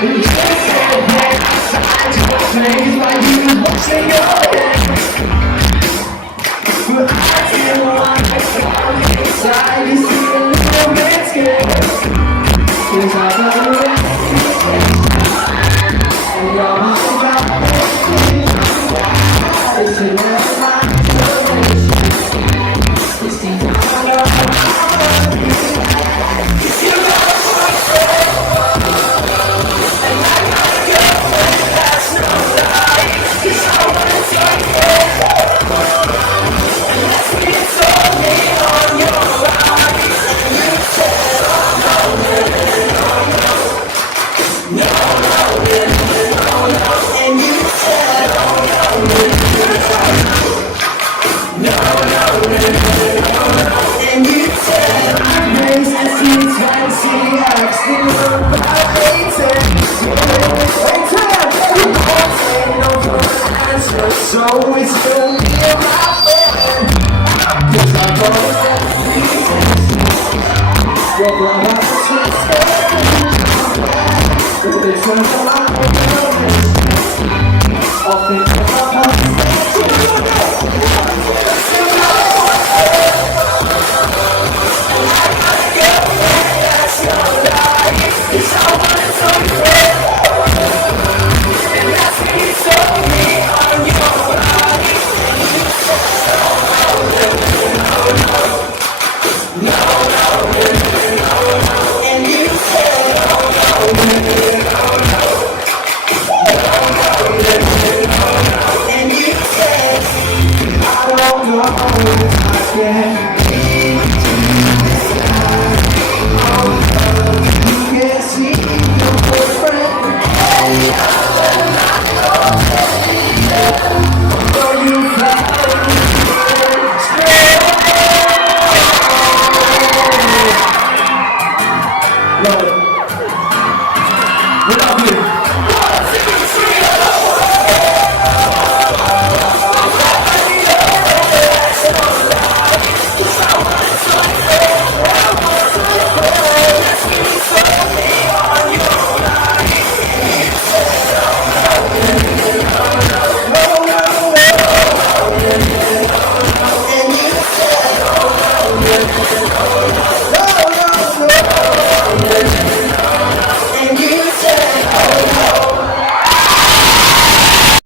You just said that outside your face while you was washing your hands. But I didn't want to come inside. You seem a little bit scared. 'Cause I don't know and you're my God. It's in my isolation. It's in my and you said my grace as you fancy asking about later. You won't take no for an answer, so it's gonna be my friend. 'Cause I'm always at the reasons.